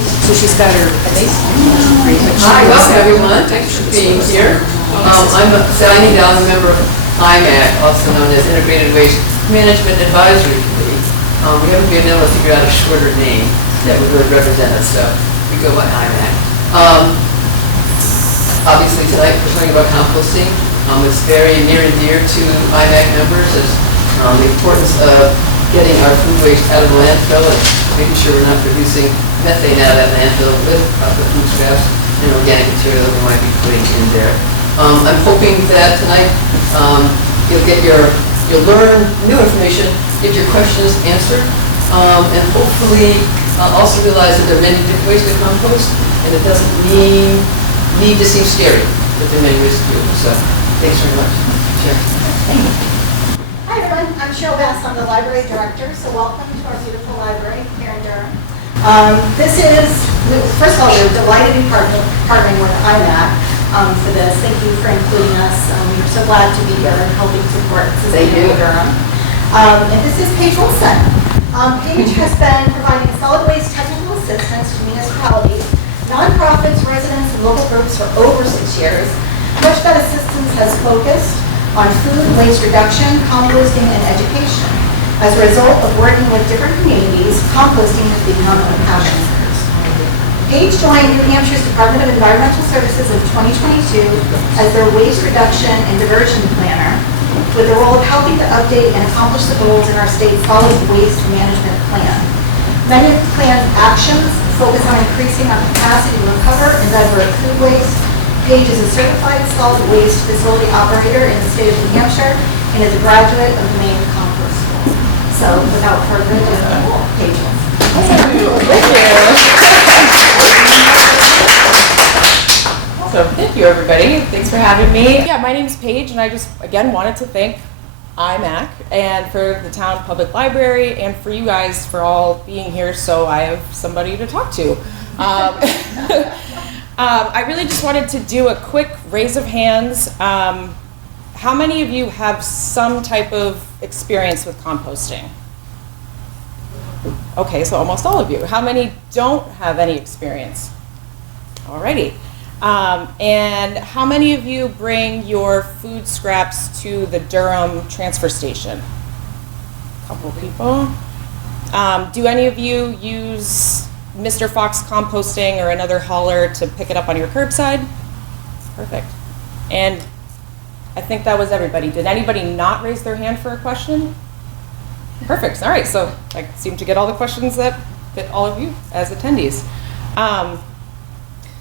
So she's got her face. Hi, welcome everyone. Thanks for being here. I'm signing down a member of IMAC, also known as Integrated Waste Management Advisory Committee. We haven't been able to figure out a shorter name that would really represent us, so we go by IMAC. Obviously tonight we're talking about composting. It's very near and dear to IMAC members. It's the importance of getting our food waste out of the landfill and making sure we're not producing methane out of that landfill with the food scraps and organic material that we might be putting in there. I'm hoping that tonight you'll learn new information, get your questions answered, and hopefully also realize that there are many different ways to compost, and it doesn't need to seem scary, but there are many ways to do it. So thanks very much. Sure. Thank you. Hi everyone, I'm Cheryl Bass, I'm the library director, so welcome to our beautiful library here in Durham. First of all, we're delighted to be partnering with IMAC for this. Thank you for including us. We're so glad to be here and helping support Sustainable Durham. And this is Paige Wilson. Paige has been providing solid waste technical assistance to municipalities, nonprofits, residents, and local groups for over 6 years. Much of that assistance has focused on food waste reduction, composting, and education. As a result of working with different communities, composting has become a passion of hers. Paige joined New Hampshire's Department of Environmental Services in 2022 as their Waste Reduction and Diversion Planner, with the role of helping to update and accomplish the goals in our state's solid waste management plan. Many of the plan's actions focus on increasing our capacity to recover and divert food waste. Paige is a certified solid waste facility operator in the state of New Hampshire and is a graduate of the Maine Compost School. So without further ado, Paige Wilson. Thank you. So thank you everybody. Thanks for having me. Yeah, my name is Paige and I just again wanted to thank IMAC and for the town public library and for you guys for all being here so I have somebody to talk to. I really just wanted to do a quick raise of hands. How many of you have some type of experience with composting? Okay, so almost all of you. How many don't have any experience? Alrighty. And how many of you bring your food scraps to the Durham transfer station? A couple people. Do any of you use Mr. Fox Composting or another hauler to pick it up on your curbside? Perfect. And I think that was everybody. Did anybody not raise their hand for a question? Perfect. All right, so I seem to get all the questions that fit all of you as attendees.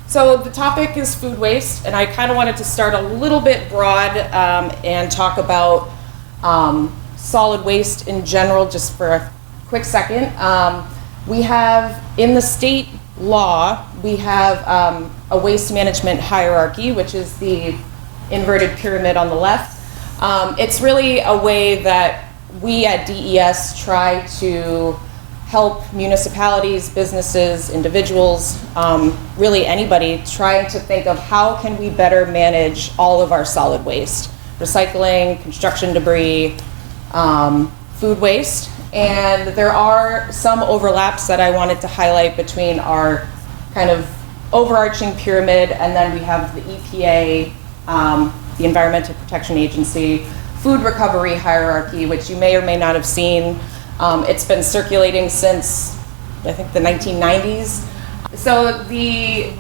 So the topic is food waste, and I kind of wanted to start a little bit broad and talk about solid waste in general just for a quick second. We have, in the state law, we have a waste management hierarchy, which is the inverted pyramid on the left. It's really a way that we at DES try to help municipalities, businesses, individuals, really anybody, trying to think of how can we better manage all of our solid waste, recycling, construction debris, food waste. And there are some overlaps that I wanted to highlight between our kind of overarching pyramid, and then we have the EPA, the Environmental Protection Agency, food recovery hierarchy, which you may or may not have seen. It's been circulating since, I think, the 1990s. So the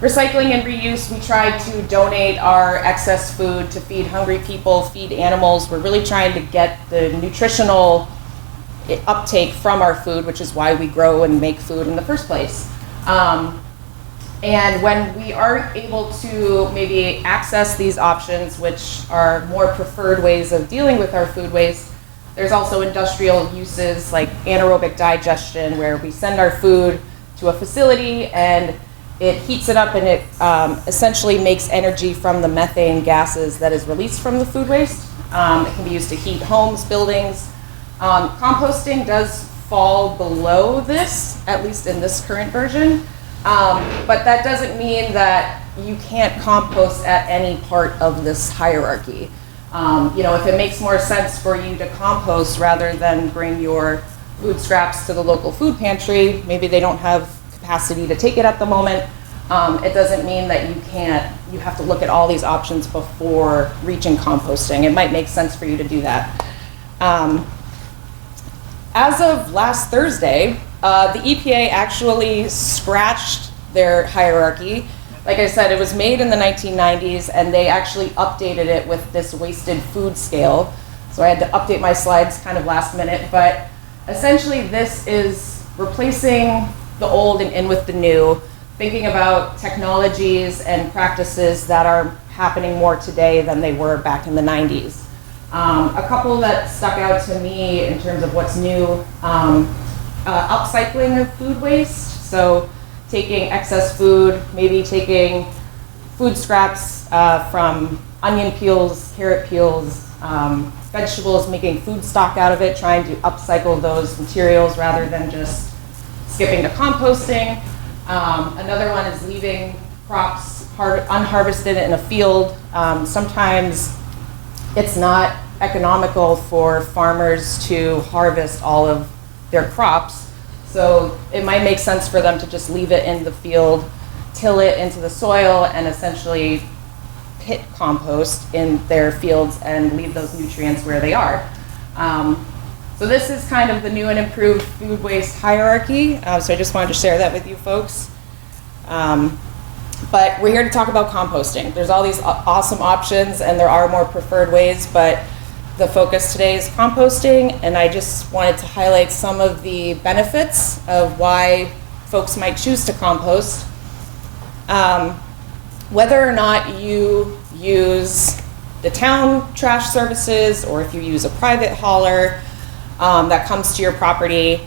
recycling and reuse, we try to donate our excess food to feed hungry people, feed animals. We're really trying to get the nutritional uptake from our food, which is why we grow and make food in the first place. And when we aren't able to maybe access these options, which are more preferred ways of dealing with our food waste, there's also industrial uses like anaerobic digestion, where we send our food to a facility and it heats it up and it essentially makes energy from the methane gases that is released from the food waste. It can be used to heat homes, buildings. Composting does fall below this, at least in this current version. But that doesn't mean that you can't compost at any part of this hierarchy. If it makes more sense for you to compost rather than bring your food scraps to the local food pantry. Maybe they don't have capacity to take it at the moment. It doesn't mean that you have to look at all these options before reaching composting. It might make sense for you to do that. As of last Thursday, the EPA actually scratched their hierarchy. Like I said, it was made in the 1990s, and they actually updated it with this wasted food scale. So I had to update my slides kind of last minute, but essentially this is replacing the old and in with the new, thinking about technologies and practices that are happening more today than they were back in the 90s. A couple that stuck out to me in terms of what's new, upcycling of food waste. So taking excess food, maybe taking food scraps from onion peels, carrot peels, vegetables, making food stock out of it, trying to upcycle those materials rather than just skipping to composting. Another one is leaving crops unharvested in a field. Sometimes it's not economical for farmers to harvest all of their crops, so it might make sense for them to just leave it in the field, till it into the soil, and essentially pit compost in their fields and leave those nutrients where they are. So this is kind of the new and improved food waste hierarchy, so I just wanted to share that with you folks. But we're here to talk about composting. There's all these awesome options, and there are more preferred ways, but the focus today is composting, and I just wanted to highlight some of the benefits of why folks might choose to compost. Whether or not you use the town trash services, or if you use a private hauler that comes to your property,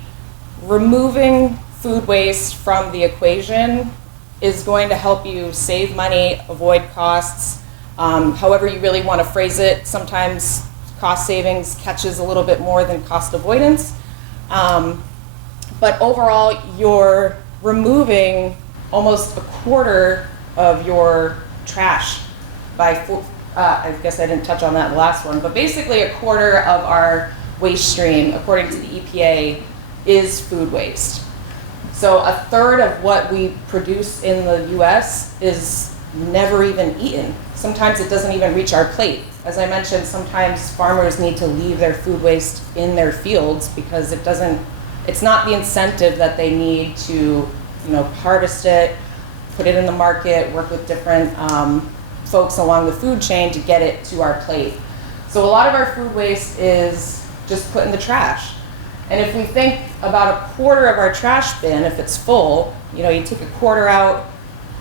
removing food waste from the equation is going to help you save money, avoid costs, however you really want to phrase it. Sometimes cost savings catches a little bit more than cost avoidance. But overall, you're removing almost a quarter of your trash by, I guess I didn't touch on that in the last one, but basically a quarter of our waste stream, according to the EPA, is food waste. So a third of what we produce in the US is never even eaten. Sometimes it doesn't even reach our plate. As I mentioned, sometimes farmers need to leave their food waste in their fields because it's not the incentive that they need to, harvest it, put it in the market, work with different folks along the food chain to get it to our plate. So a lot of our food waste is just put in the trash. And if we think about a quarter of our trash bin, if it's full, you take a quarter out,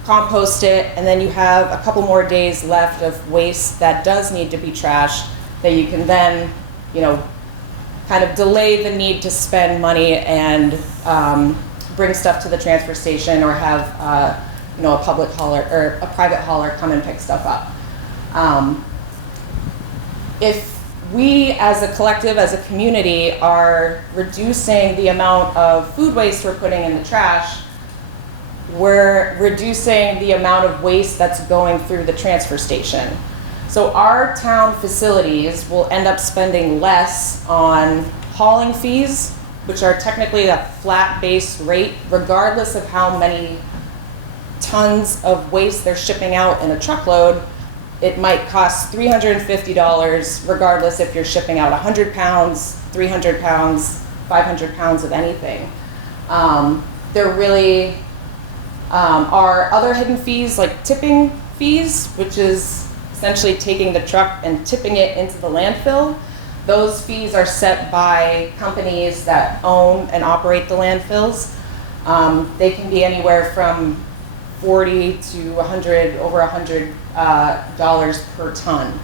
compost it, and then you have a couple more days left of waste that does need to be trashed that you can then, kind of delay the need to spend money and bring stuff to the transfer station or have, a public hauler or a private hauler come and pick stuff up. If we as a collective, as a community, are reducing the amount of food waste we're putting in the trash, we're reducing the amount of waste that's going through the transfer station. So our town facilities will end up spending less on hauling fees, which are technically a flat base rate, regardless of how many tons of waste they're shipping out in a truckload. It might cost $350 regardless if you're shipping out 100 pounds, 300 pounds, 500 pounds of anything. There really are other hidden fees like tipping fees, which is essentially taking the truck and tipping it into the landfill. Those fees are set by companies that own and operate the landfills. They can be anywhere from $40 to over $100 per ton.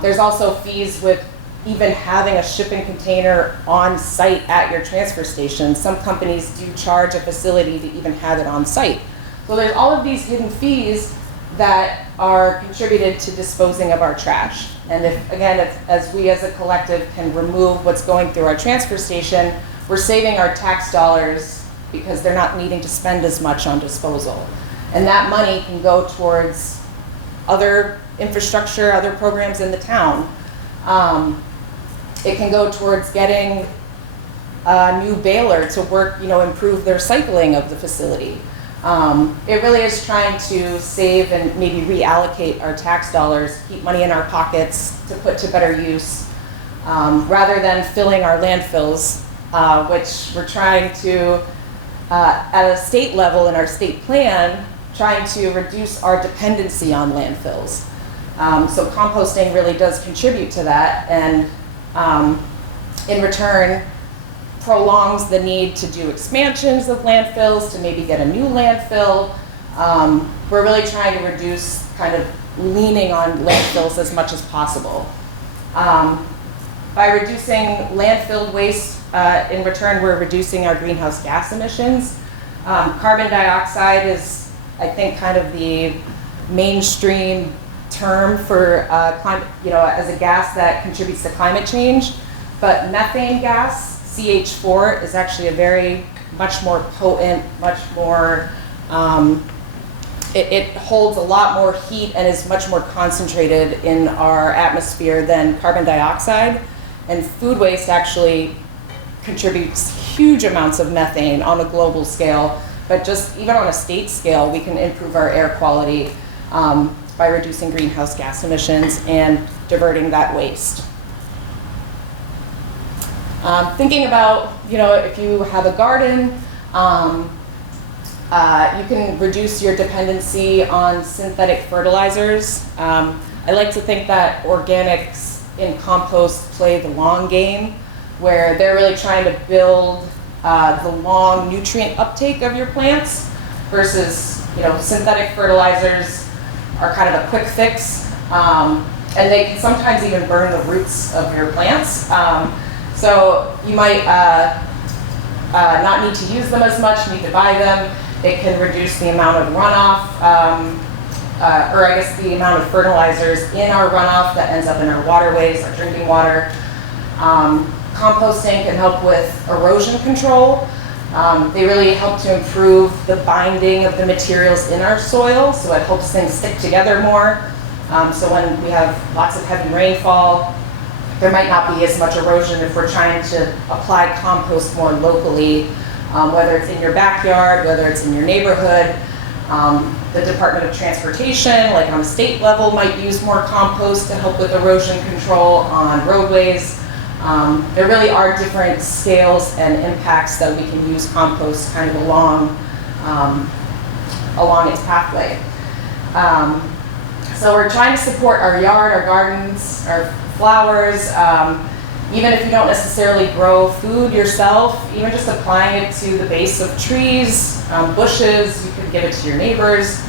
There's also fees with even having a shipping container on site at your transfer station. Some companies do charge a facility to even have it on site. So there's all of these hidden fees that are contributed to disposing of our trash. And as we as a collective can remove what's going through our transfer station, we're saving our tax dollars because they're not needing to spend as much on disposal. And that money can go towards other infrastructure, other programs in the town. It can go towards getting a new baler to work, improve their cycling of the facility. It really is trying to save and maybe reallocate our tax dollars, keep money in our pockets to put to better use, rather than filling our landfills, which we're trying to, at a state level in our state plan, trying to reduce our dependency on landfills. So composting really does contribute to that, and in return prolongs the need to do expansions of landfills, to maybe get a new landfill. We're really trying to reduce kind of leaning on landfills as much as possible. By reducing landfill waste, in return, we're reducing our greenhouse gas emissions. Carbon dioxide is, I think, kind of the mainstream term for climate, as a gas that contributes to climate change. But methane gas, CH4, is actually a much more potent, much more, it holds a lot more heat and is much more concentrated in our atmosphere than carbon dioxide. And food waste actually contributes huge amounts of methane on a global scale, but just even on a state scale, we can improve our air quality by reducing greenhouse gas emissions and diverting that waste. Thinking about, if you have a garden, you can reduce your dependency on synthetic fertilizers. I like to think that organics in compost play the long game, where they're really trying to build the long nutrient uptake of your plants versus, synthetic fertilizers are kind of a quick fix, and they can sometimes even burn the roots of your plants. So you might not need to use them as much, need to buy them. It can reduce the amount of runoff, or I guess the amount of fertilizers in our runoff that ends up in our waterways, our drinking water. Composting can help with erosion control. They really help to improve the binding of the materials in our soil, so it helps things stick together more. So when we have lots of heavy rainfall, there might not be as much erosion if we're trying to apply compost more locally, whether it's in your backyard, whether it's in your neighborhood. The Department of Transportation, like on a state level, might use more compost to help with erosion control on roadways. There really are different scales and impacts that we can use compost kind of along its pathway. So we're trying to support our yard, our gardens, our flowers. Even if you don't necessarily grow food yourself, even just applying it to the base of trees, bushes, you could give it to your neighbors.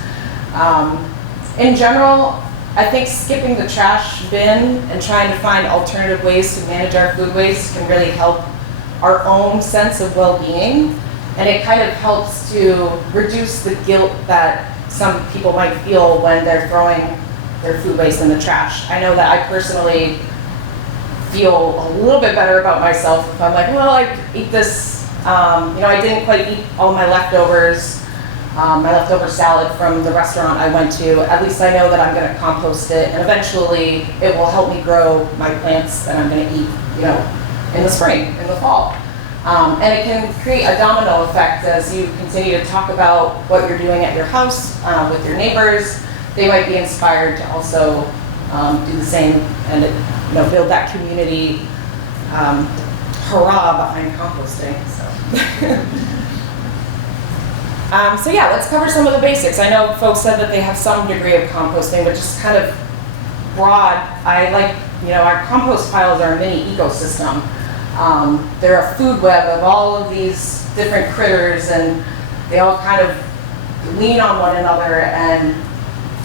In general, I think skipping the trash bin and trying to find alternative ways to manage our food waste can really help our own sense of well-being. And it kind of helps to reduce the guilt that some people might feel when they're throwing their food waste in the trash. I know that I personally feel a little bit better about myself if I'm like, well, I eat this, I didn't quite eat all my leftovers, my leftover salad from the restaurant I went to. At least I know that I'm going to compost it, and eventually it will help me grow my plants that I'm going to eat, in the spring, in the fall. And it can create a domino effect as you continue to talk about what you're doing at your house with your neighbors. They might be inspired to also do the same and build that community hurrah behind composting. So yeah, let's cover some of the basics. I know folks said that they have some degree of composting, but just kind of broad. I like, our compost piles are a mini ecosystem. They're a food web of all of these different critters, and they all kind of lean on one another and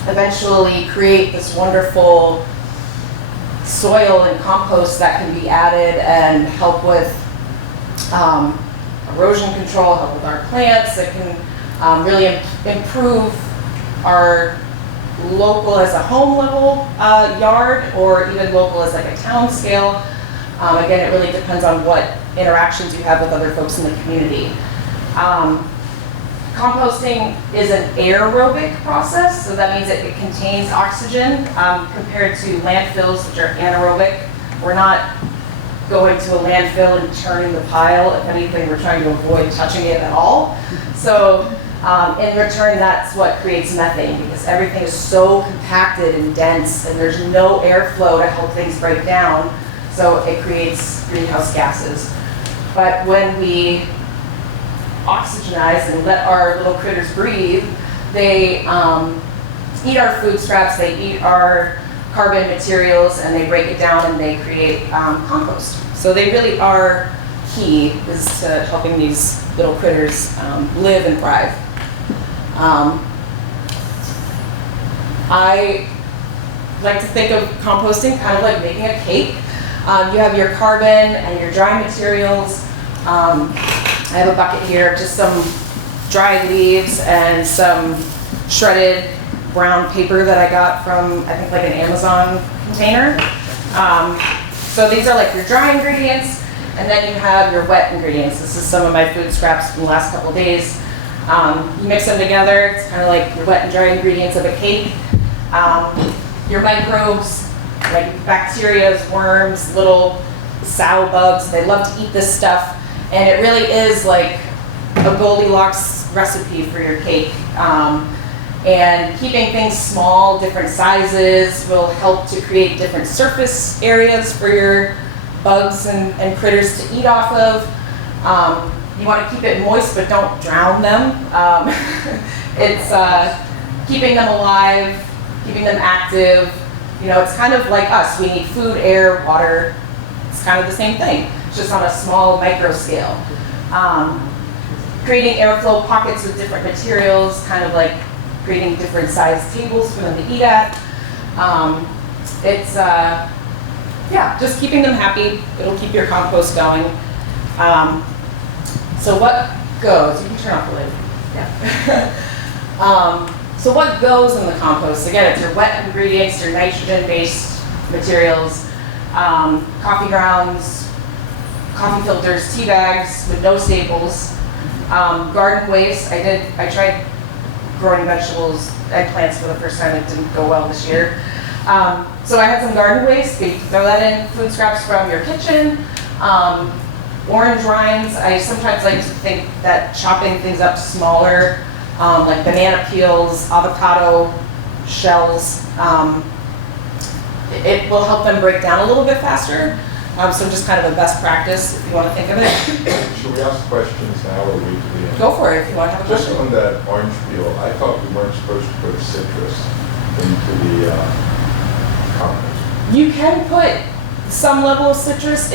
eventually create this wonderful soil and compost that can be added and help with erosion control, help with our plants. It can really improve our local as a home level yard, or even local as like a town scale. Again, it really depends on what interactions you have with other folks in the community. Composting is an aerobic process, so that means it contains oxygen compared to landfills, which are anaerobic. We're not going to a landfill and turning the pile. If anything, we're trying to avoid touching it at all. So in return, that's what creates methane, because everything is so compacted and dense and there's no airflow to help things break down. So it creates greenhouse gases. But when we oxygenize and let our little critters breathe, they eat our food scraps, they eat our carbon materials, and they break it down and they create compost. So they really are key is to helping these little critters live and thrive. I like to think of composting kind of like making a cake. You have your carbon and your dry materials. I have a bucket here of just some dried leaves and some shredded brown paper that I got from, I think, like an Amazon container. So these are like your dry ingredients, and then you have your wet ingredients. This is some of my food scraps from the last couple of days. You mix them together, it's kind of like your wet and dry ingredients of a cake. Your microbes, like bacteria, worms, little sow bugs, they love to eat this stuff, and it really is like a Goldilocks recipe for your cake. And keeping things small, different sizes, will help to create different surface areas for your bugs and critters to eat off of. You want to keep it moist, but don't drown them. It's keeping them alive, keeping them active. You know, it's kind of like us. We need food, air, water. It's kind of the same thing, just on a small micro scale. Creating airflow pockets with different materials, kind of like creating different sized tables for them to eat at. Yeah, just keeping them happy. It'll keep your compost going. So what goes? You can turn off the lid. Yeah. So what goes in the compost? Again, it's your wet ingredients, your nitrogen-based materials, coffee grounds, coffee filters, tea bags with no staples, garden waste. I tried growing vegetables, eggplants for the first time. It didn't go well this year. So I had some garden waste. You can throw that in, food scraps from your kitchen. Orange rinds, I sometimes like to think that chopping things up smaller, like banana peels, avocado shells, it will help them break down a little bit faster. So just kind of a best practice if you want to think of it. Should we ask questions now or wait to the end? Go for it if you want to have a Just question. on that orange peel, I thought we weren't supposed to put citrus into the compost. You can put some level of citrus.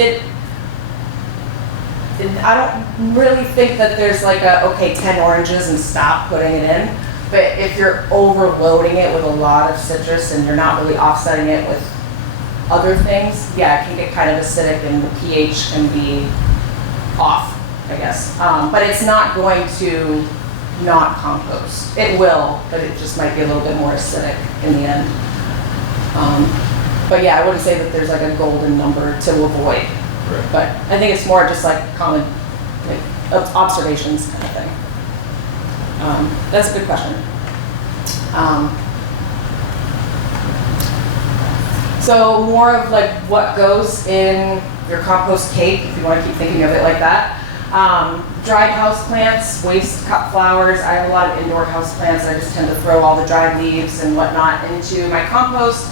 I don't really think that there's like okay, 10 oranges and stop putting it in. But if you're overloading it with a lot of citrus and you're not really offsetting it with other things, yeah, it can get kind of acidic and the pH can be off, I guess. But it's not going to not compost. It will, but it just might be a little bit more acidic in the end. But yeah, I wouldn't say that there's like a golden number to avoid. Right. But I think it's more just like common observations kind of thing. That's a good question. So more of like what goes in your compost cake, if you want to keep thinking of it like that. Dried house plants, waste cut flowers. I have a lot of indoor house plants. I just tend to throw all the dried leaves and whatnot into my compost.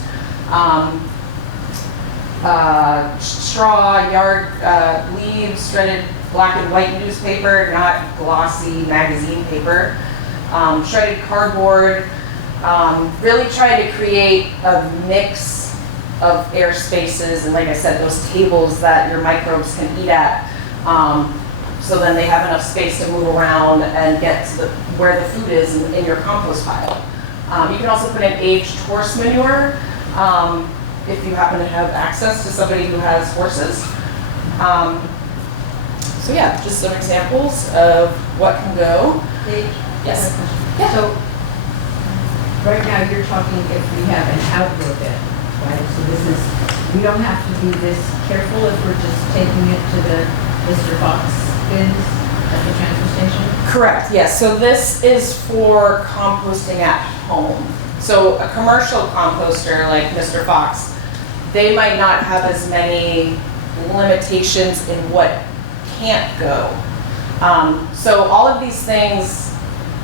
Straw, yard leaves, shredded black and white newspaper, not glossy magazine paper, shredded cardboard. Really try to create a mix of air spaces and, like I said, those tables that your microbes can eat at. So then they have enough space to move around and get to where the food is in your compost pile. You can also put in aged horse manure. If you happen to have access to somebody who has horses. So yeah, just some examples of what can go. Paige? Yes. Yeah. So, right now you're talking if we have an outdoor bin, right? So we don't have to be this careful if we're just taking it to the Mr. Fox bins at the transfer station? Correct, yes. So this is for composting at home. So a commercial composter like Mr. Fox, they might not have as many limitations in what can't go. So all of these things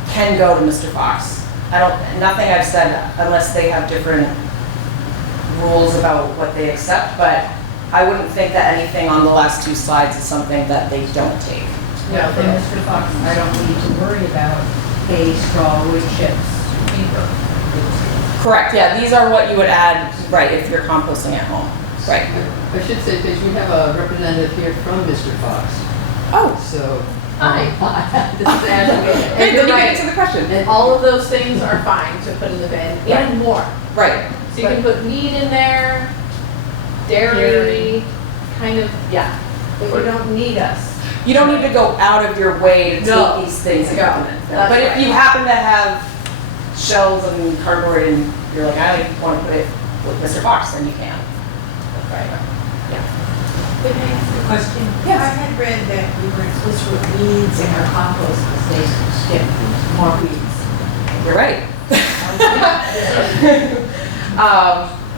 can go to Mr. Fox. Nothing I've said unless they have different rules about what they accept, but I wouldn't think that anything on the last two slides is something that they don't take. Well, then, Mr. Fox, I don't need to worry about hay, straw, wood chips, paper. Correct, yeah, these are what you would add, right, if you're composting at home. Right. I should say, Paige, we have a representative here from Mr. Fox, Oh, so. Hi. This is Ashley. okay, then you get into the question. And all of those things are fine to put in the bin, and more. Right. So you can put meat in there, dairy, kind of, yeah. But you don't need us. You don't need to go out of your way to No. take these things and No, put them in. that's But if right. you happen to have shells and cardboard and you're like, I want to put it with Mr. Fox, then you can. Right. Can I ask a question? Yes. I had read that we were supposed to put weeds in our compost because they get more weeds. You're right.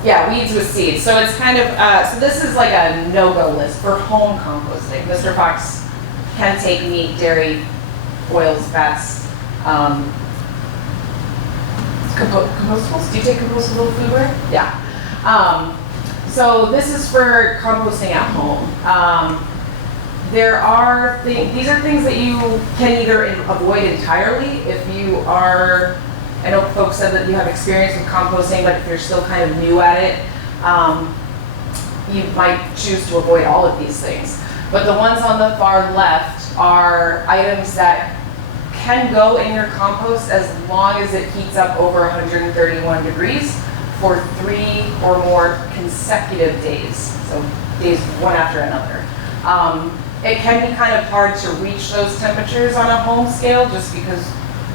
Yeah, weeds with seeds. So it's kind of, so this is like a no-go list for home composting. Mr. Fox can take meat, dairy, oils, fats, compostables? Do you take compostable foodware? Yeah. So this is for composting at home. There are these are things that you can either avoid entirely if you are, I know folks said that you have experience with composting, but if you're still kind of new at it, you might choose to avoid all of these things. But the ones on the far left are items that can go in your compost as long as it heats up over 131 degrees for 3 or more consecutive days. So days one after another. It can be kind of hard to reach those temperatures on a home scale just because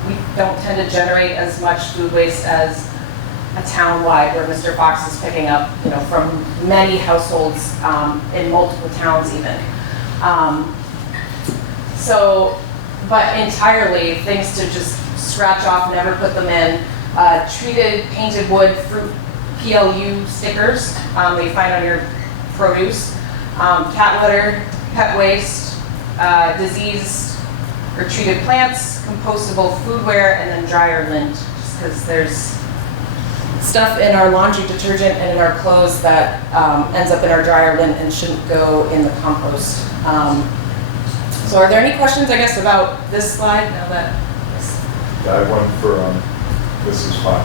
we don't tend to generate as much food waste as a town-wide where Mr. Fox is picking up, from many households in multiple towns even. But entirely, things to just scratch off, never put them in. Treated painted wood fruit PLU stickers that you find on your produce. Cat litter, pet waste, diseased or treated plants, compostable foodware, and then dryer lint, just because there's stuff in our laundry detergent and in our clothes that ends up in our dryer lint and shouldn't go in the compost. So are there any questions, I guess, about this slide now that? Yes. I have one for Mrs. Fox.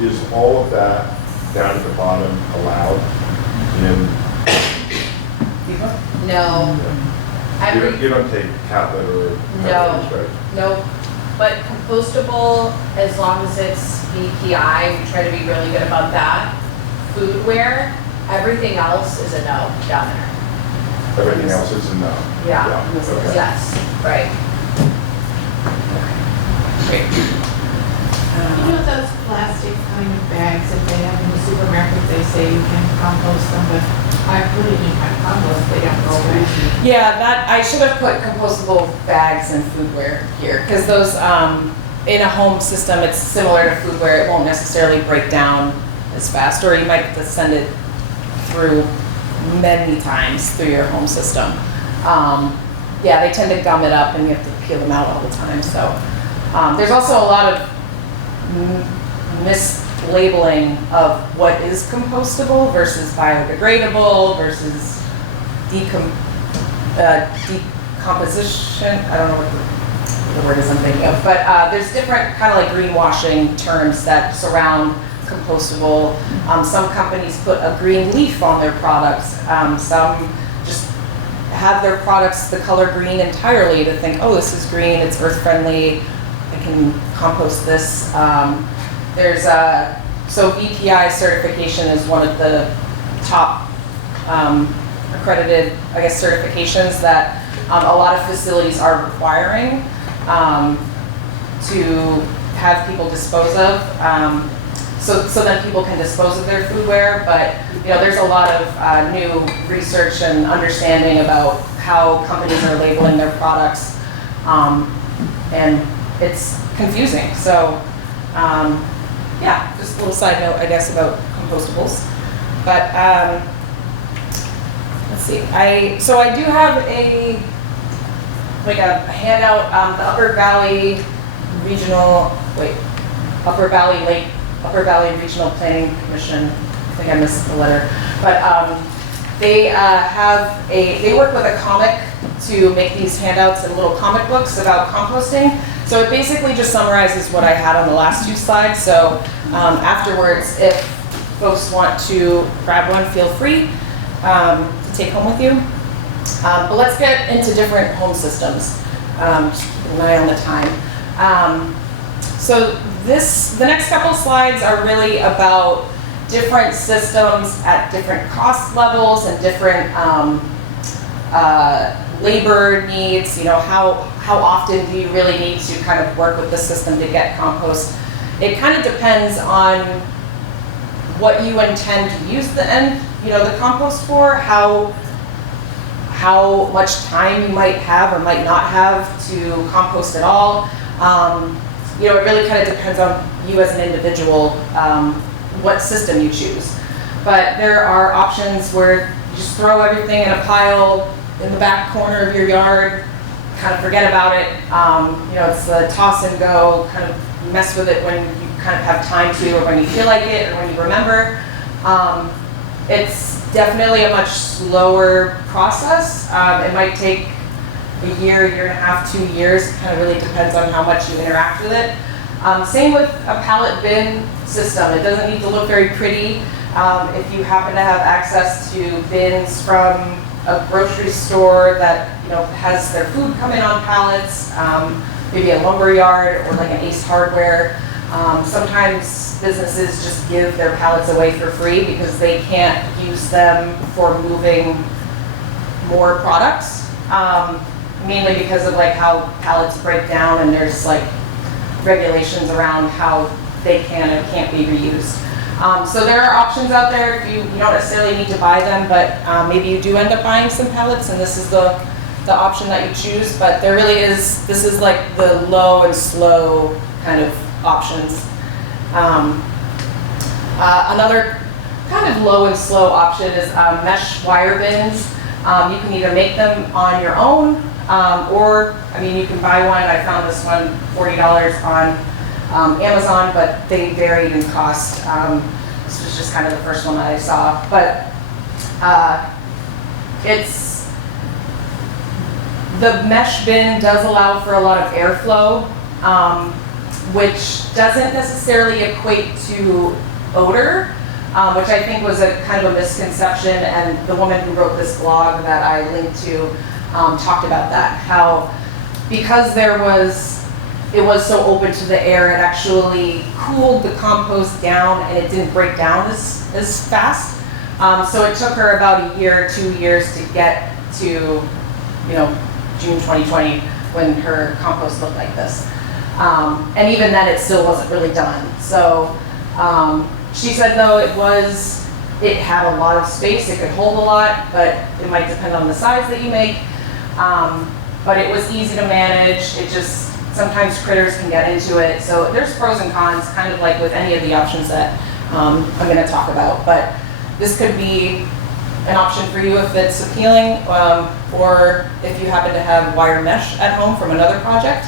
Is all of that down at the bottom allowed in? No. You don't take cat litter or pet waste, right? No, but compostable, as long as it's BPI, we try to be really good about that. Foodware, everything else is a no down there. Everything else is a no? Yeah. Okay. Yes, right. Great. You know those plastic kind of bags that they have in the supermarket, they say you can compost them, but I put it in my compost, they don't go away. Yeah, that, I should have put compostable bags and foodware here, because those, in a home system, it's similar to foodware. It won't necessarily break down as fast, or you might have to send it through many times through your home system. Yeah, they tend to gum it up and you have to peel them out all the time, so. There's also a lot of mislabeling of what is compostable versus biodegradable versus decomposition. I don't know what the word is I'm thinking of, but there's different kind of like greenwashing terms that surround compostable. Some companies put a green leaf on their products. Some just have their products the color green entirely to think, oh, this is green, it's earth friendly, I can compost this. So BPI certification is one of the top accredited, I guess, certifications that a lot of facilities are requiring to have people dispose of. So then people can dispose of their foodware, but there's a lot of new research and understanding about how companies are labeling their products, and it's confusing. So yeah, just a little side note, I guess, about compostables. But let's see. I do have a handout. The Upper Valley Regional Planning Commission. I think I missed the letter, but they work with a comic to make these handouts and little comic books about composting. So it basically just summarizes what I had on the last 2 slides. So afterwards, if folks want to grab one, feel free to take home with you. But let's get into different home systems. Just keep an eye on the time. So the next couple slides are really about different systems at different cost levels and different labor needs. You know, how often do you really need to kind of work with the system to get compost? It kind of depends on what you intend to use the compost for, how much time you might have or might not have to compost at all. It really kind of depends on you as an individual, what system you choose. But there are options where you just throw everything in a pile in the back corner of your yard, kind of forget about it. It's the toss and go, kind of mess with it when you kind of have time to, or when you feel like it, or when you remember. It's definitely a much slower process. It might take a year and a half, 2 years. It kind of really depends on how much you interact with it. Same with a pallet bin system. It doesn't need to look very pretty. If you happen to have access to bins from a grocery store that has their food come in on pallets, maybe a lumber yard or like an Ace Hardware. Sometimes businesses just give their pallets away for free because they can't use them for moving more products, mainly because of like how pallets break down, and there's like regulations around how they can and can't be reused. So there are options out there. If you don't necessarily need to buy them, but maybe you do end up buying some pallets, and this is the option that you choose. But there really is, this is like the low and slow kind of options. Another kind of low and slow option is mesh wire bins. You can either make them on your own, or you can buy one. I found this one $40 on Amazon, but they varied in cost. This was just kind of the first one that I saw. But the mesh bin does allow for a lot of airflow, which doesn't necessarily equate to odor, which I think was a kind of a misconception. And the woman who wrote this blog that I linked to talked about that, how because it was so open to the air, it actually cooled the compost down and it didn't break down as fast. So it took her about a year, 2 years to get to, June 2020 when her compost looked like this. And even then it still wasn't really done. So she said though it had a lot of space, it could hold a lot, but it might depend on the size that you make. But it was easy to manage. It just, sometimes critters can get into it. So there's pros and cons, kind of like with any of the options that I'm going to talk about. But this could be an option for you if it's appealing, or if you happen to have wire mesh at home from another project.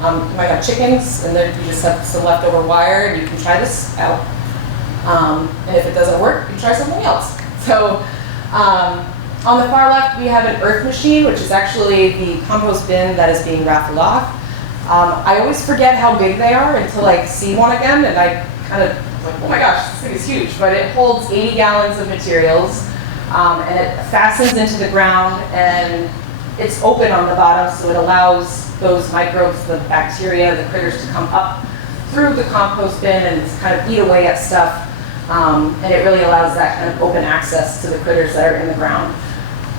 You might have chickens, and then you just have some leftover wire, and you can try this out. And if it doesn't work, you try something else. So on the far left, we have an earth machine, which is actually the compost bin that is being raffled off. I always forget how big they are until I see one again, and I kind of like, oh my gosh, this thing is huge. But it holds 80 gallons of materials, and it fastens into the ground, and it's open on the bottom, so it allows those microbes, the bacteria, the critters to come up through the compost bin and kind of eat away at stuff. And it really allows that kind of open access to the critters that are in the ground.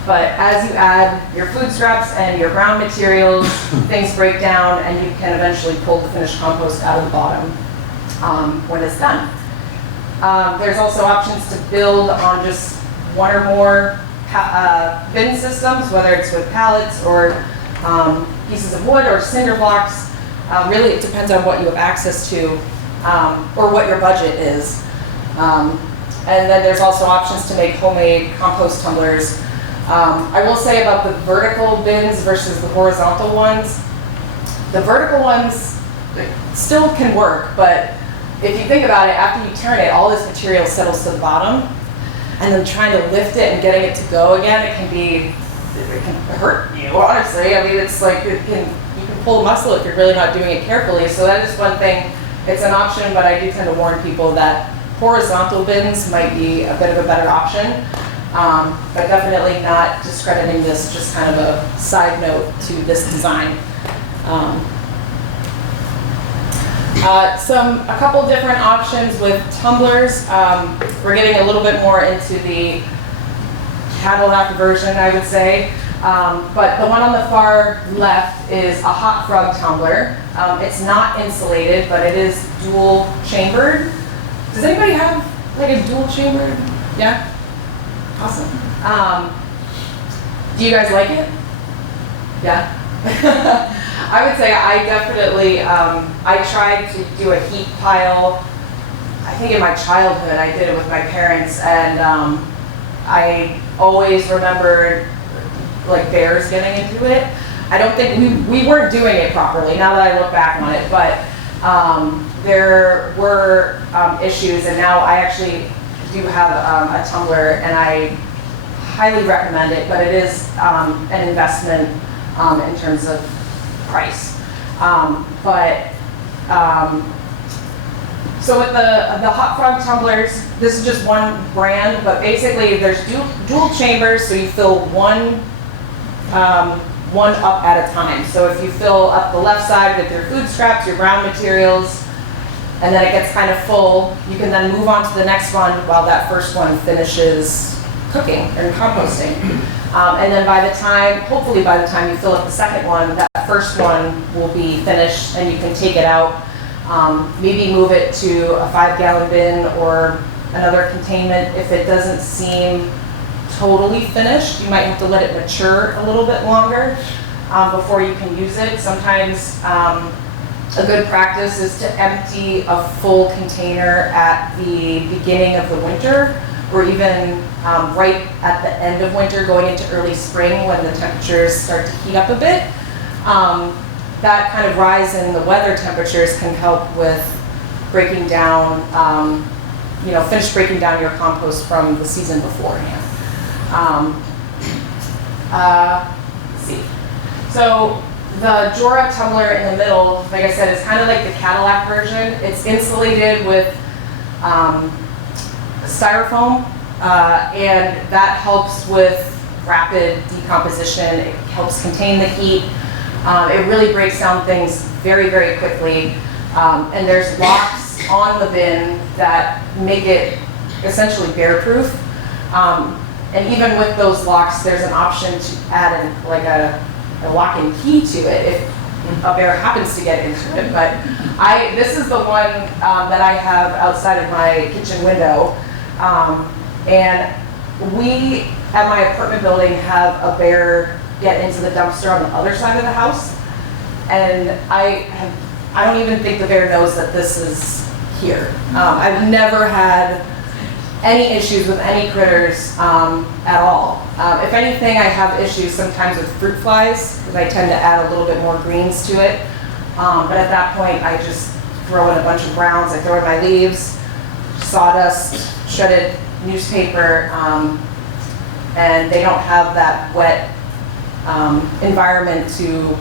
But as you add your food scraps and your ground materials, things break down, and you can eventually pull the finished compost out of the bottom when it's done. There's also options to build on just one or more bin systems, whether it's with pallets or pieces of wood or cinder blocks. Really, it depends on what you have access to or what your budget is. And then there's also options to make homemade compost tumblers. I will say about the vertical bins versus the horizontal ones, the vertical ones still can work, but if you think about it, after you turn it, all this material settles to the bottom, and then trying to lift it and getting it to go again, it can hurt you, honestly. I mean, it's like you can pull a muscle if you're really not doing it carefully. So that is one thing. It's an option, but I do tend to warn people that horizontal bins might be a bit of a better option. But definitely not discrediting this, just kind of a side note to this design. A couple different options with tumblers. We're getting a little bit more into the Cadillac version, I would say. But the one on the far left is a hot frog tumbler. It's not insulated, but it is dual chambered. Does anybody have like a dual chambered? Yeah? Awesome. Do you guys like it? Yeah? I would say I definitely, I tried to do a heat pile. I think in my childhood I did it with my parents, and I always remembered like bears getting into it. I don't think we weren't doing it properly now that I look back on it, but there were issues, and now I actually do have a tumbler, and I highly recommend it, but it is an investment in terms of price. So with the Hot Frog tumblers, this is just one brand, but basically there's dual chambers, so you fill one up at a time. So if you fill up the left side with your food scraps, your brown materials, and then it gets kind of full, you can then move on to the next one while that first one finishes cooking and composting. And then hopefully by the time you fill up the second one, that first one will be finished and you can take it out. Maybe move it to a 5-gallon bin or another containment. If it doesn't seem totally finished, you might have to let it mature a little bit longer before you can use it. Sometimes a good practice is to empty a full container at the beginning of the winter, or even right at the end of winter going into early spring when the temperatures start to heat up a bit. That kind of rise in the weather temperatures can help with breaking down, finish breaking down your compost from the season beforehand. Let's see. So the Jora tumbler in the middle, like I said, is kind of like the Cadillac version. It's insulated with styrofoam, and that helps with rapid decomposition. It helps contain the heat. It really breaks down things very, very quickly. And there's locks on the bin that make it essentially bear-proof. And even with those locks, there's an option to add a lock and key to it if a bear happens to get into it. But this is the one that I have outside of my kitchen window. And we, at my apartment building, have a bear get into the dumpster on the other side of the house. And I don't even think the bear knows that this is here. I've never had any issues with any critters at all. If anything, I have issues sometimes with fruit flies, because I tend to add a little bit more greens to it. But at that point, I just throw in a bunch of browns. I throw in my leaves, sawdust, shredded newspaper, and they don't have that wet environment to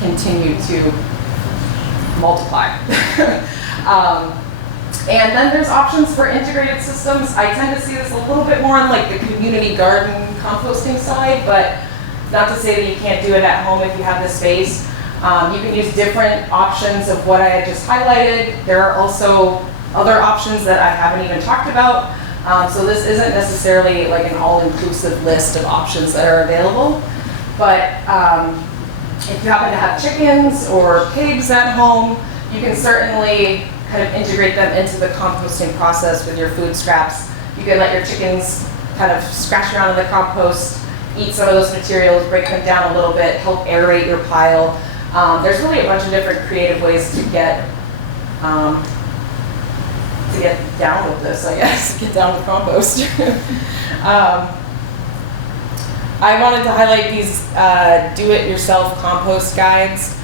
continue to multiply. And then there's options for integrated systems. I tend to see this a little bit more on like the community garden composting side, but not to say that you can't do it at home if you have the space. You can use different options of what I had just highlighted. There are also other options that I haven't even talked about. So this isn't necessarily like an all-inclusive list of options that are available. But if you happen to have chickens or pigs at home, you can certainly kind of integrate them into the composting process with your food scraps. You can let your chickens kind of scratch around in the compost, eat some of those materials, break them down a little bit, help aerate your pile. There's really a bunch of different creative ways to get to get down with this, I guess, get down with compost. I wanted to highlight these do-it-yourself compost guides.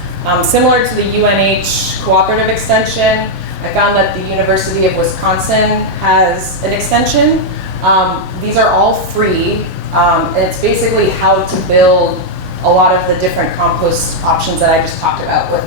Similar to the UNH Cooperative Extension, I found that the University of Wisconsin has an extension. These are all free, and it's basically how to build a lot of the different compost options that I just talked about with,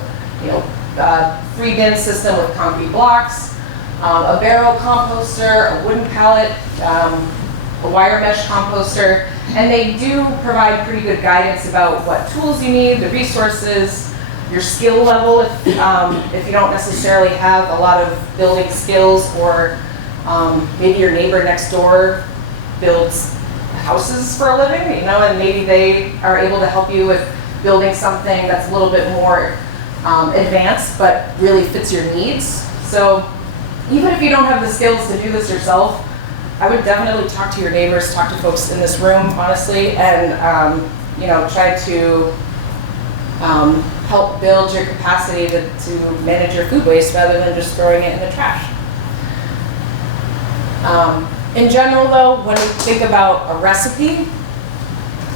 3-bin system with concrete blocks, a barrel composter, a wooden pallet, a wire mesh composter, and they do provide pretty good guidance about what tools you need, the resources, your skill level if you don't necessarily have a lot of building skills, or maybe your neighbor next door builds houses for a living, and maybe they are able to help you with building something that's a little bit more advanced but really fits your needs. So even if you don't have the skills to do this yourself, I would definitely talk to your neighbors, talk to folks in this room, honestly, and try to help build your capacity to manage your food waste rather than just throwing it in the trash. In general, though, when we think about a recipe,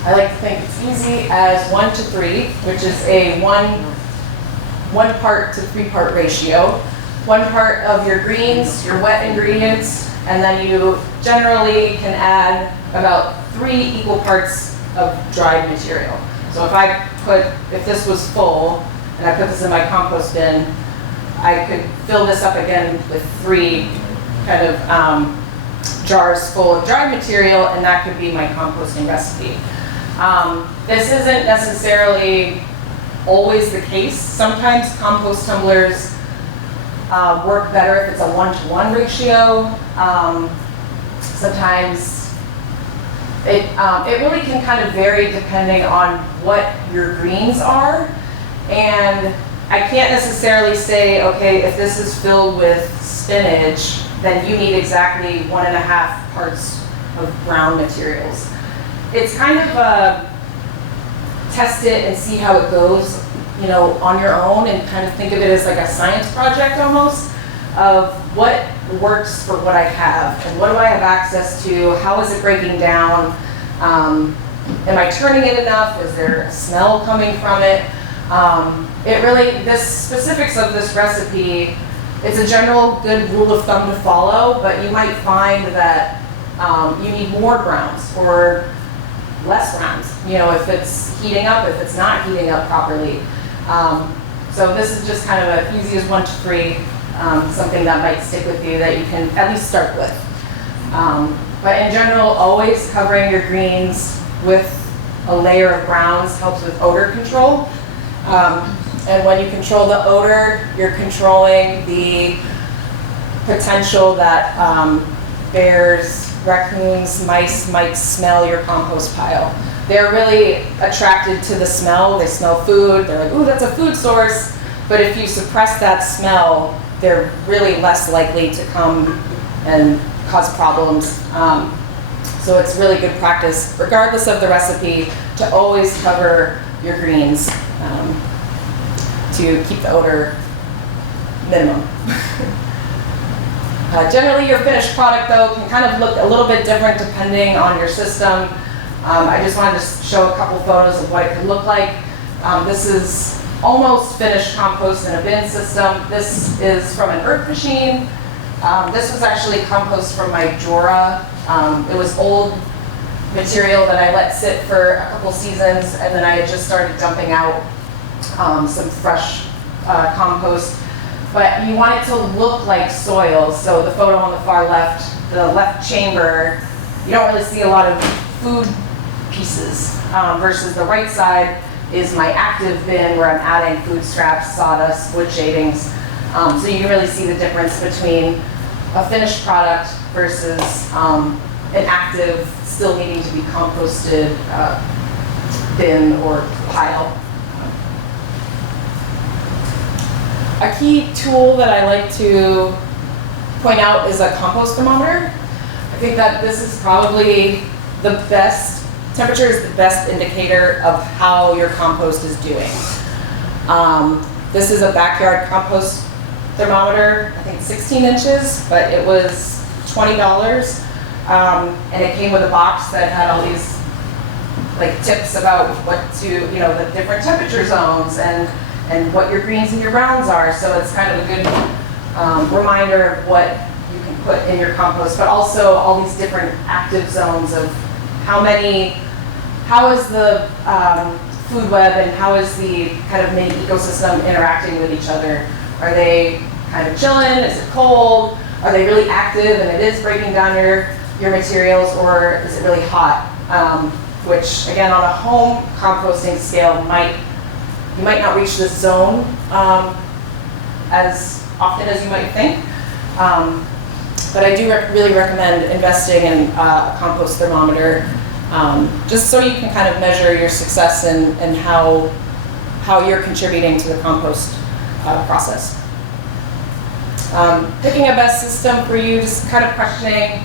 I like to think it's easy as 1 to 3, which is a one part to 3-part ratio. 1 part of your greens, your wet ingredients, and then you generally can add about 3 equal parts of dried material. So if this was full, and I put this in my compost bin, I could fill this up again with 3 kind of jars full of dried material, and that could be my composting recipe. This isn't necessarily always the case. Sometimes compost tumblers work better if it's a 1-to-1 ratio. Sometimes it really can kind of vary depending on what your greens are. And I can't necessarily say, okay, if this is filled with spinach, then you need exactly 1.5 parts of brown materials. It's kind of test it and see how it goes, on your own, and kind of think of it as like a science project almost, of what works for what I have, and what do I have access to, how is it breaking down, am I turning it enough, is there a smell coming from it? The specifics of this recipe, it's a general good rule of thumb to follow, but you might find that you need more browns or less browns, if it's heating up, if it's not heating up properly. So this is just kind of an easy as 1 to 3, something that might stick with you that you can at least start with. But in general, always covering your greens with a layer of browns helps with odor control. And when you control the odor, you're controlling the potential that bears, raccoons, mice might smell your compost pile. They're really attracted to the smell. They smell food. They're like, ooh, that's a food source. But if you suppress that smell, they're really less likely to come and cause problems. So it's really good practice, regardless of the recipe, to always cover your greens to keep the odor minimum. Generally, your finished product, though, can kind of look a little bit different depending on your system. I just wanted to show a couple photos of what it could look like. This is almost finished compost in a bin system. This is from an earth machine. This was actually compost from my Jora. It was old material that I let sit for a couple seasons, and then I had just started dumping out some fresh compost. But you want it to look like soil. So the photo on the far left, the left chamber, you don't really see a lot of food pieces, versus the right side is my active bin where I'm adding food scraps, sawdust, wood shavings. So you can really see the difference between a finished product versus an active, still needing to be composted bin or pile. A key tool that I like to point out is a compost thermometer. I think that this is probably the best, temperature is the best indicator of how your compost is doing. This is a backyard compost thermometer, I think 16 inches, but it was $20. And it came with a box that had all these like tips about what to, you know, the different temperature zones and what your greens and your browns are. So it's kind of a good reminder of what you can put in your compost, but also all these different active zones of how is the food web and how is the kind of mini ecosystem interacting with each other. Are they kind of chilling? Is it cold? Are they really active and it is breaking down your materials, or is it really hot? Which again, on a home composting scale, you might not reach this zone as often as you might think. But I do really recommend investing in a compost thermometer, just so you can kind of measure your success and how you're contributing to the compost process. Picking a best system for you, just kind of questioning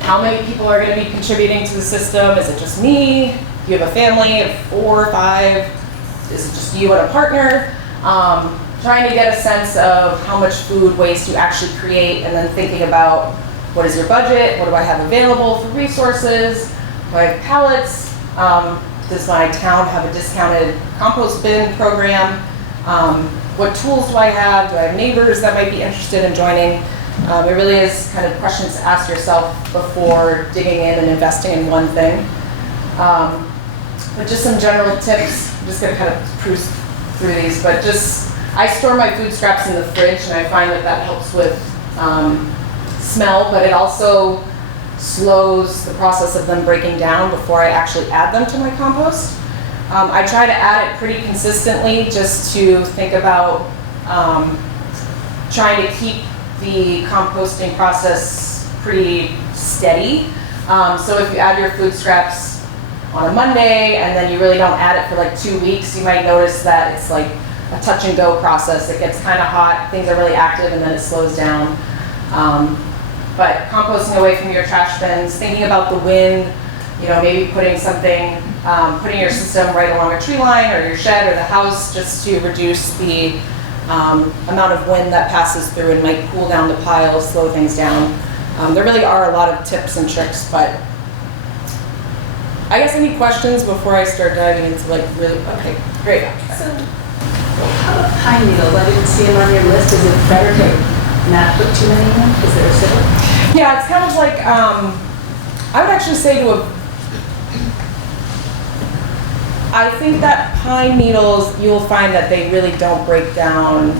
how many people are going to be contributing to the system. Is it just me? Do you have a family of 4 or 5? Is it just you and a partner? Trying to get a sense of how much food waste you actually create, and then thinking about what is your budget, what do I have available for resources, do I have pallets, does my town have a discounted compost bin program, what tools do I have neighbors that might be interested in joining? It really is kind of questions to ask yourself before digging in and investing in one thing. But just some general tips, I'm just going to kind of cruise through these, but I store my food scraps in the fridge, and I find that helps with smell, but it also slows the process of them breaking down before I actually add them to my compost. I try to add it pretty consistently, just to think about trying to keep the composting process pretty steady. So if you add your food scraps on a Monday and then you really don't add it for like 2 weeks, you might notice that it's like a touch and go process. It gets kind of hot, things are really active, and then it slows down. But composting away from your trash bins, thinking about the wind, you know, maybe putting your system right along a tree line or your shed or the house, just to reduce the amount of wind that passes through and might cool down the pile, slow things down. There really are a lot of tips and tricks, but I guess any questions before I start diving into like really, okay, great. So, how about pine needles? I didn't see them on your list. Is it better to not put too many in them because they're acidic? Yeah, it's kind of like, I would actually say I think that pine needles, you'll find that they really don't break down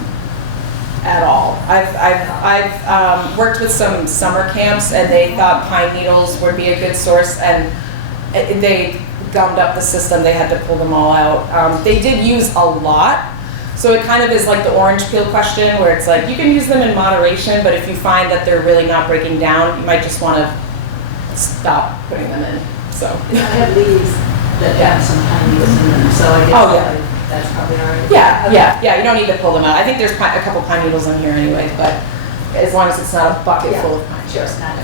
at all. I've worked with some summer camps, and they thought pine needles would be a good source, and they gummed up the system. They had to pull them all out. They did use a lot, so it kind of is like the orange peel question, where it's like you can use them in moderation, but if you find that they're really not breaking down, you might just want to stop putting them in. So I have leaves that have some pine needles in them, so I guess that's probably all right. Yeah, you don't need to pull them out. I think there's a couple pine needles in here anyway, but as long as it's not a bucket full of pine needles. Sure, it's not.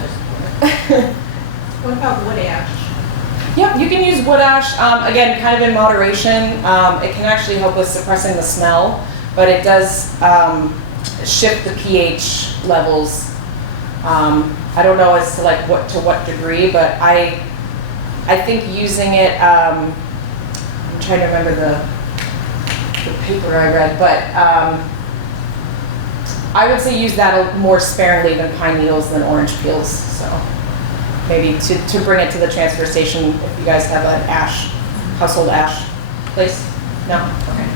What about wood ash? Yeah, you can use wood ash, again, kind of in moderation. It can actually help with suppressing the smell, but it does shift the pH levels. I don't know as to like what degree, but I think using it, I'm trying to remember the paper I read, but I would say use that more sparingly than pine needles than orange peels. So maybe to bring it to the transfer station if you guys have an household ash place. No? Okay.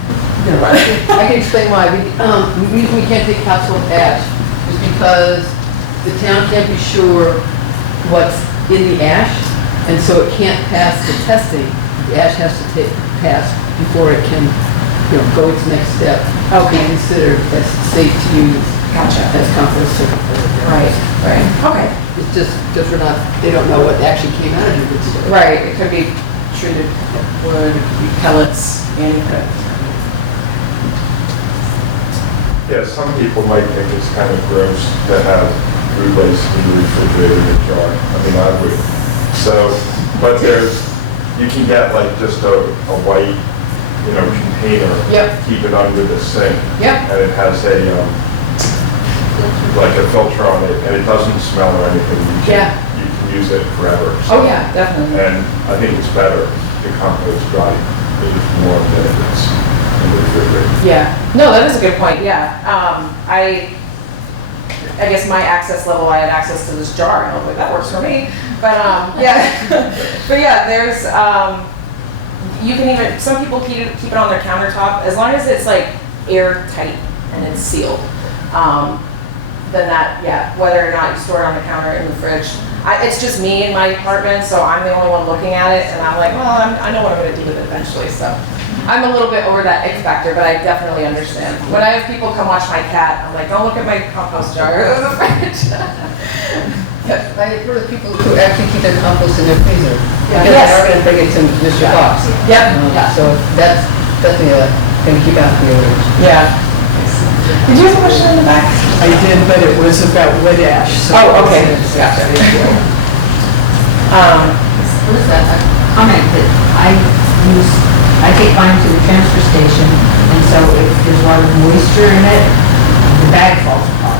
No, I can explain why. The reason we can't take household ash is because the town can't be sure what's in the ash, and so it can't pass the testing. The ash has to pass before it can, go its next step. Be considered as safe to use. Gotcha. As compost certified. Right. Okay. It's just because they don't know what actually came out of it. Right. It could be treated wood, it could be pellets, anything. Yeah, some people might think it's kind of gross to have food waste in the refrigerator jar. I mean, I would. So, but you can get like just a white, container. Yep. Keep it under the sink. Yep. And it has a like a filter on it, and it doesn't smell or anything. You can use it forever. Oh, yeah, definitely. And I think it's better to compost dry, because it's more than if it's in the refrigerator. Yeah, no, that is a good point, yeah. I guess my access level, I had access to this jar, and I was like, that works for me. But, yeah, but yeah, there's, you can even, some people keep it on their countertop, as long as it's like airtight and it's sealed. Then that, yeah, whether or not you store it on the counter in the fridge. It's just me in my apartment, so I'm the only one looking at it, and I'm like, well, I know what I'm gonna do with it eventually, so. I'm a little bit over that X factor, but I definitely understand. When I have people come watch my cat, I'm like, don't look at my compost jar in the fridge. I heard of people who actually keep their compost in their freezer. Yeah. Because Yes. they are gonna bring it to Mr. Fox. Yep. So that's definitely gonna keep out the odors. Yeah. Did you have a question in the back? I did, but it was about wood ash. So Oh, okay, gotcha. What is that? A comment that I take mine to the transfer station, and so if there's a lot of moisture in it, the bag falls apart.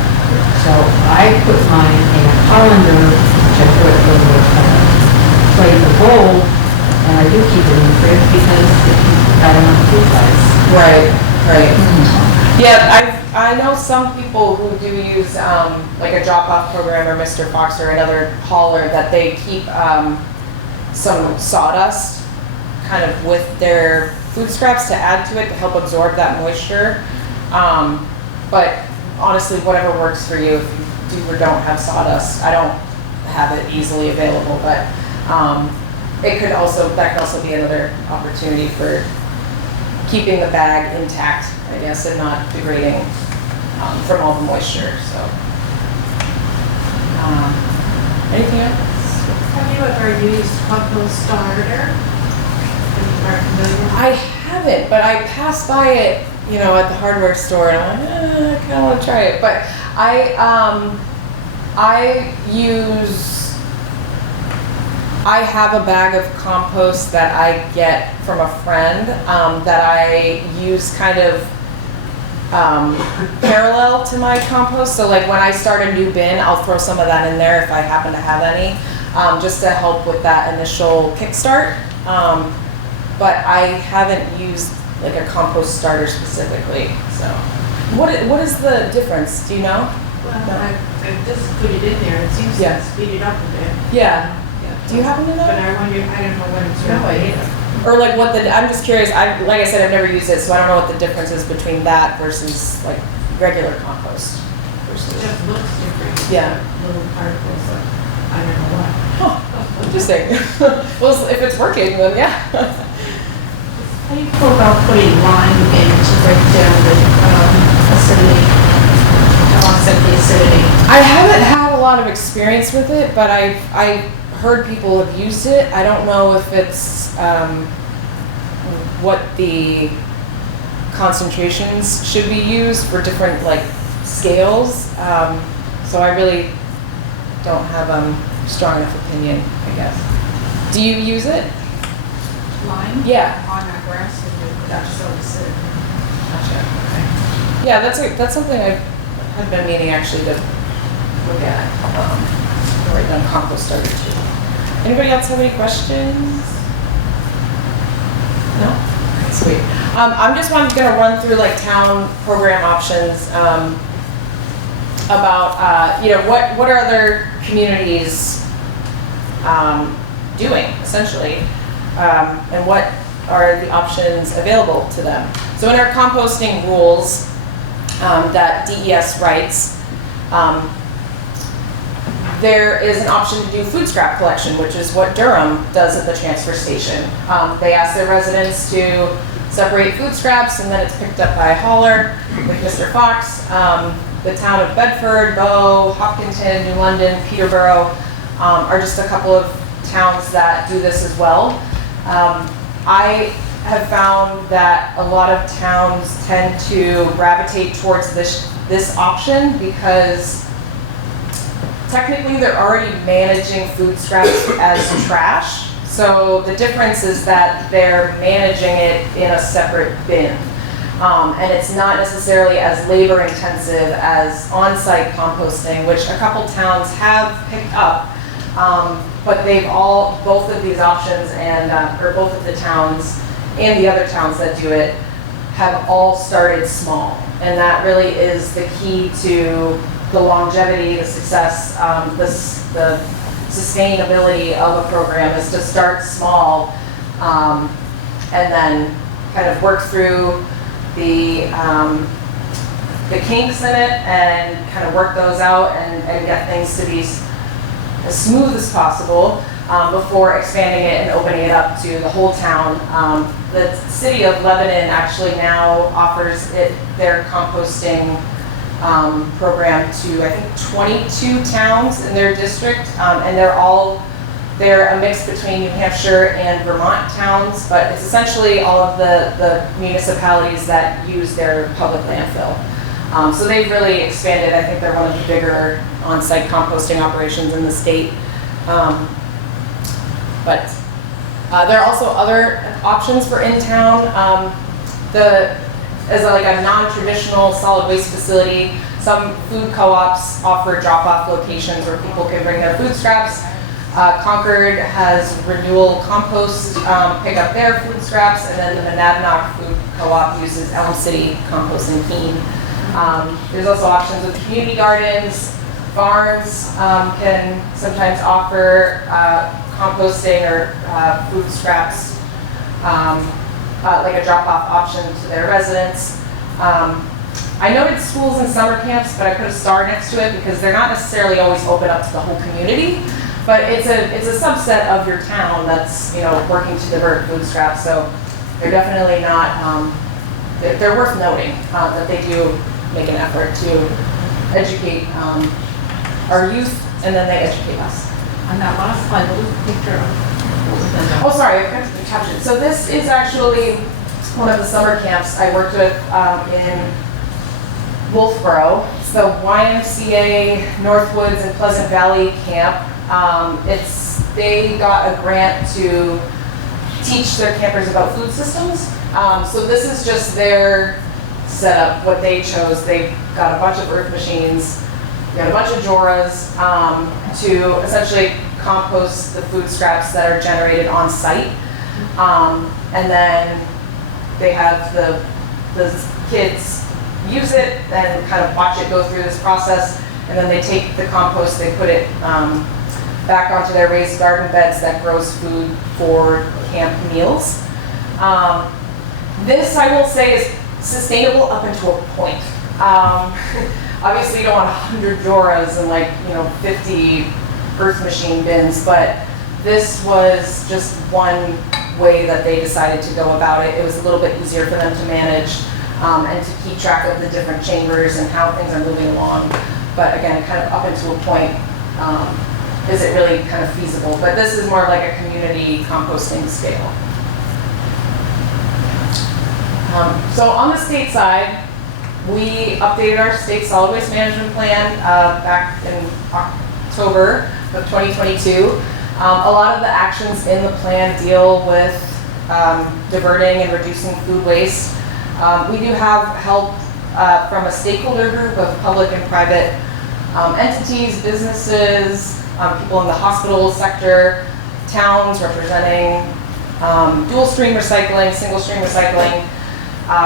So I put mine in a colander, which I put in a plate of bowl, and I do keep it in the fridge because I don't want food flies. Right, right. Yeah, I know some people who do use like a drop-off program or Mr. Fox or another hauler that they keep some sawdust kind of with their food scraps to add to it to help absorb that moisture. But honestly, whatever works for you. If you do or don't have sawdust, I don't have it easily available, but that could also be another opportunity for keeping the bag intact, I guess, and not degrading from all the moisture. So, anything else? Have you ever used compost starter? I haven't, but I passed by it, at the hardware store, and I'm like, I kind of want to try it. But I have a bag of compost that I get from a friend that I use kind of parallel to my compost. So like when I start a new bin, I'll throw some of that in there if I happen to have any, just to help with that initial kickstart. But I haven't used like a compost starter specifically. So what is the difference? Do you know? Well, I just put it in there, it seems Yeah. to speed it up a bit. Yeah. Do you happen to know? But I wonder, I don't know what it's No really. idea. Or like I'm just curious, like I said, I've never used it, so I don't know what the difference is between that versus like regular compost. It just looks different. Yeah. Little particles of, I don't know what. Huh, interesting. Well, if it's working, then yeah. How do you go about putting lime in to break down the acidity, to offset the acidity? I haven't had a lot of experience with it, but I heard people have used it. I don't know if it's what the concentrations should be used for different like scales. So I really don't have a strong enough opinion, I guess. Do you use it? Lime? Yeah. On our grass, that's so acidic. Gotcha. Okay. Yeah, that's something I had been meaning actually to look at. Write down compost starter too. Anybody else have any questions? No? Okay, sweet. I'm just going to run through like town program options about what are other communities doing essentially, and what are the options available to them. So in our composting rules that DES writes, there is an option to do food scrap collection, which is what Durham does at the transfer station. They ask their residents to separate food scraps, and then it's picked up by a hauler, like Mr. Fox. The town of Bedford, Bow, Hopkinton, New London, Peterborough are just a couple of towns that do this as well. I have found that a lot of towns tend to gravitate towards this option because technically they're already managing food scraps as trash. So the difference is that they're managing it in a separate bin. And it's not necessarily as labor intensive as on-site composting, which a couple towns have picked up. But both of these options or both of the towns and the other towns that do it have all started small. And that really is the key to the longevity, the success, the sustainability of a program is to start small and then kind of work through the kinks in it and kind of work those out and get things to be as smooth as possible before expanding it and opening it up to the whole town. The city of Lebanon actually now offers their composting program to, I think, 22 towns in their district, and they're a mix between New Hampshire and Vermont towns, but it's essentially all of the municipalities that use their public landfill. So they've really expanded. I think they're one of the bigger on-site composting operations in the state. But there are also other options for in-town. As a non-traditional solid waste facility, some food co-ops offer drop-off locations where people can bring their food scraps. Concord has Renewal Compost pick up their food scraps, and then the Monadnock Food Co-op uses Elm City Compost in Keene. There's also options with community gardens. Barns can sometimes offer composting or food scraps, like a drop-off option to their residents. I noted schools and summer camps, but I put a star next to it because they're not necessarily always open up to the whole community. But it's a subset of your town that's working to divert food scraps. So they're definitely not. They're worth noting that they do make an effort to educate our youth, and then they educate us. On that last slide, what was the picture of? Oh, sorry, I forgot to caption. So this is actually one of the summer camps I worked with in Wolfboro. It's the YMCA Northwoods and Pleasant Valley camp. They got a grant to teach their campers about food systems. So this is just their setup, what they chose. They've got a bunch of earth machines, got a bunch of Joras to essentially compost the food scraps that are generated on site. And then they have the kids use it and kind of watch it go through this process. And then they take the compost, they put it back onto their raised garden beds that grows food for camp meals. This, I will say, is sustainable up until a point. Obviously, you don't want 100 Joras and 50 earth machine bins, but this was just one way that they decided to go about it. It was a little bit easier for them to manage and to keep track of the different chambers and how things are moving along. But again, kind of up until a point, is it really kind of feasible? But this is more like a community composting scale. So on the state side, we updated our state solid waste management plan back in October of 2022. A lot of the actions in the plan deal with diverting and reducing food waste. We do have help from a stakeholder group of public and private entities, businesses, people in the hospital sector, towns representing dual stream recycling, single stream recycling,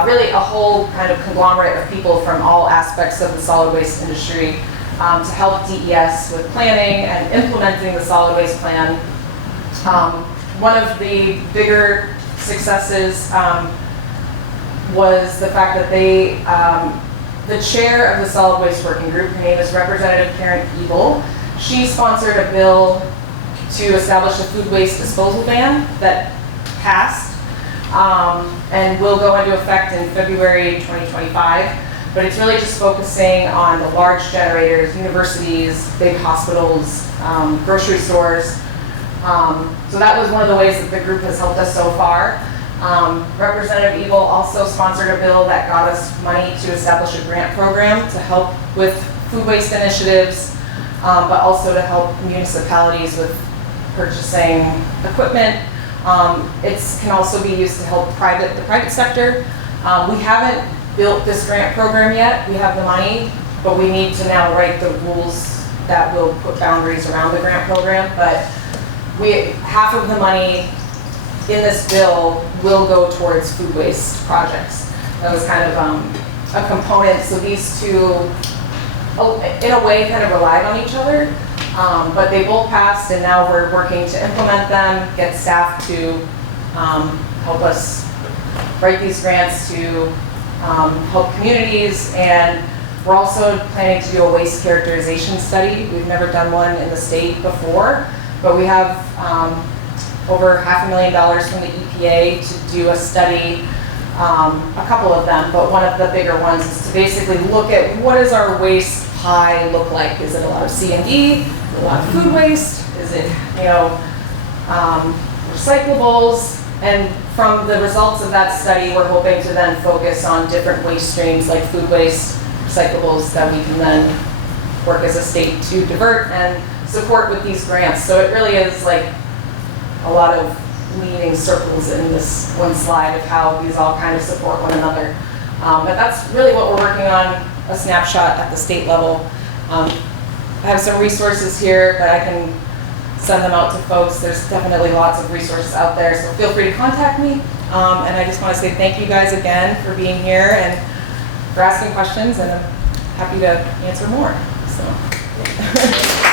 really a whole kind of conglomerate of people from all aspects of the solid waste industry to help DES with planning and implementing the solid waste plan. One of the bigger successes was the fact that the chair of the solid waste working group, her name is Representative Karen Ebel, she sponsored a bill to establish a food waste disposal ban that passed and will go into effect in February 2025. But it's really just focusing on the large generators, universities, big hospitals, grocery stores. So that was one of the ways that the group has helped us so far. Representative Ebel also sponsored a bill that got us money to establish a grant program to help with food waste initiatives, but also to help municipalities with purchasing equipment. It can also be used to help the private sector We haven't built this grant program yet. We have the money, but we need to now write the rules that will put boundaries around the grant program. But half of the money in this bill will go towards food waste projects. That was kind of a component. So these two, in a way, kind of relied on each other. But they both passed, and now we're working to implement them, get staff to help us write these grants to help communities, and we're also planning to do a waste characterization study. We've never done one in the state before, but we have over $500,000 from the EPA to do a study, a couple of them, but one of the bigger ones is to basically look at what does our waste pie look like? Is it a lot of C&D? Is it a lot of food waste? Is it, recyclables? And from the results of that study, we're hoping to then focus on different waste streams like food waste, recyclables, that we can then work as a state to divert and support with these grants. So it really is like a lot of leaning circles in this one slide of how these all kind of support one another. But that's really what we're working on, a snapshot at the state level. I have some resources here, but I can send them out to folks. There's definitely lots of resources out there, so feel free to contact me. And I just want to say thank you guys again for being here and for asking questions, and I'm happy to answer more. So.